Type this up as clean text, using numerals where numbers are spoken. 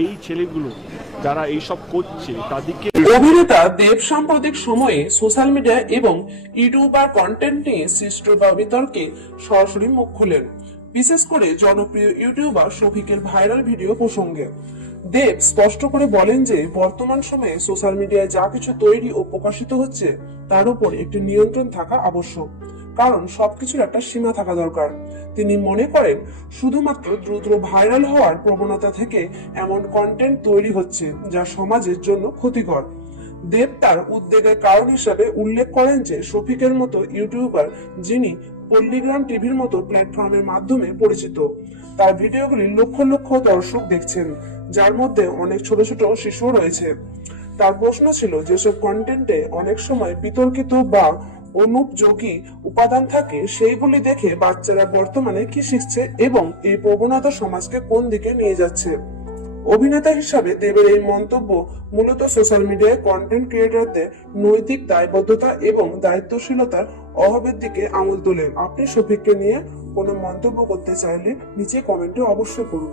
এই ছেলেগুলো যারা এইসব করছে তাদেরকে। অভিনেতা দেব সাম্প্রতিক সময়ে সোশ্যাল মিডিয়া এবং ইউটিউবার কন্টেন্ট নিয়ে সৃষ্ট বিতর্কে সরাসরি মুখ খুলেন, বিশেষ করে জনপ্রিয় ইউটিউবার শফিকের ভাইরাল ভিডিও প্রসঙ্গে। দেব স্পষ্ট করে বলেন যে বর্তমান সময়ে সোশ্যাল মিডিয়ায় যা কিছু তৈরি ও প্রকাশিত হচ্ছে তার উপর একটি নিয়ন্ত্রণ থাকা আবশ্যক, কারণ সবকিছুর একটা সীমা থাকা দরকার। তিনি মনে করেন শুধুমাত্র দ্রুত ভাইরাল হওয়ার প্রবণতা থেকে এমন কন্টেন্ট তৈরি হচ্ছে যা সমাজের জন্য ক্ষতিকর। দেব তার উদ্বেগের কারণ হিসাবে উল্লেখ করেন যে শফিকের মতো ইউটিউবার, যিনি পল্লীগ্রাম টিভির মতো প্ল্যাটফর্মের মাধ্যমে পরিচিত, তার ভিডিওগুলি লক্ষ লক্ষ দর্শক দেখছেন, যার মধ্যে অনেক ছোট ছোট শিশু রয়েছে। তার প্রশ্ন ছিল, যেসব কন্টেন্টে অনেক সময় বিতর্কিত বা অনুপযোগী উপাদান থাকে সেইগুলি দেখে বাচ্চারা বর্তমানে কি শিখছে এবং এই প্রবণতা সমাজকে কোন দিকে নিয়ে যাচ্ছে। অভিনেতা হিসাবে দেবের এই মন্তব্য মূলত সোশ্যাল মিডিয়ায় কন্টেন্ট ক্রিয়েটরদের নৈতিক দায়বদ্ধতা এবং দায়িত্বশীলতার অভাবের দিকে আঙুল তোলে। আপনি শফিককে নিয়ে কোনো মন্তব্য করতে চাইলে নিচে কমেন্টে অবশ্যই করুন।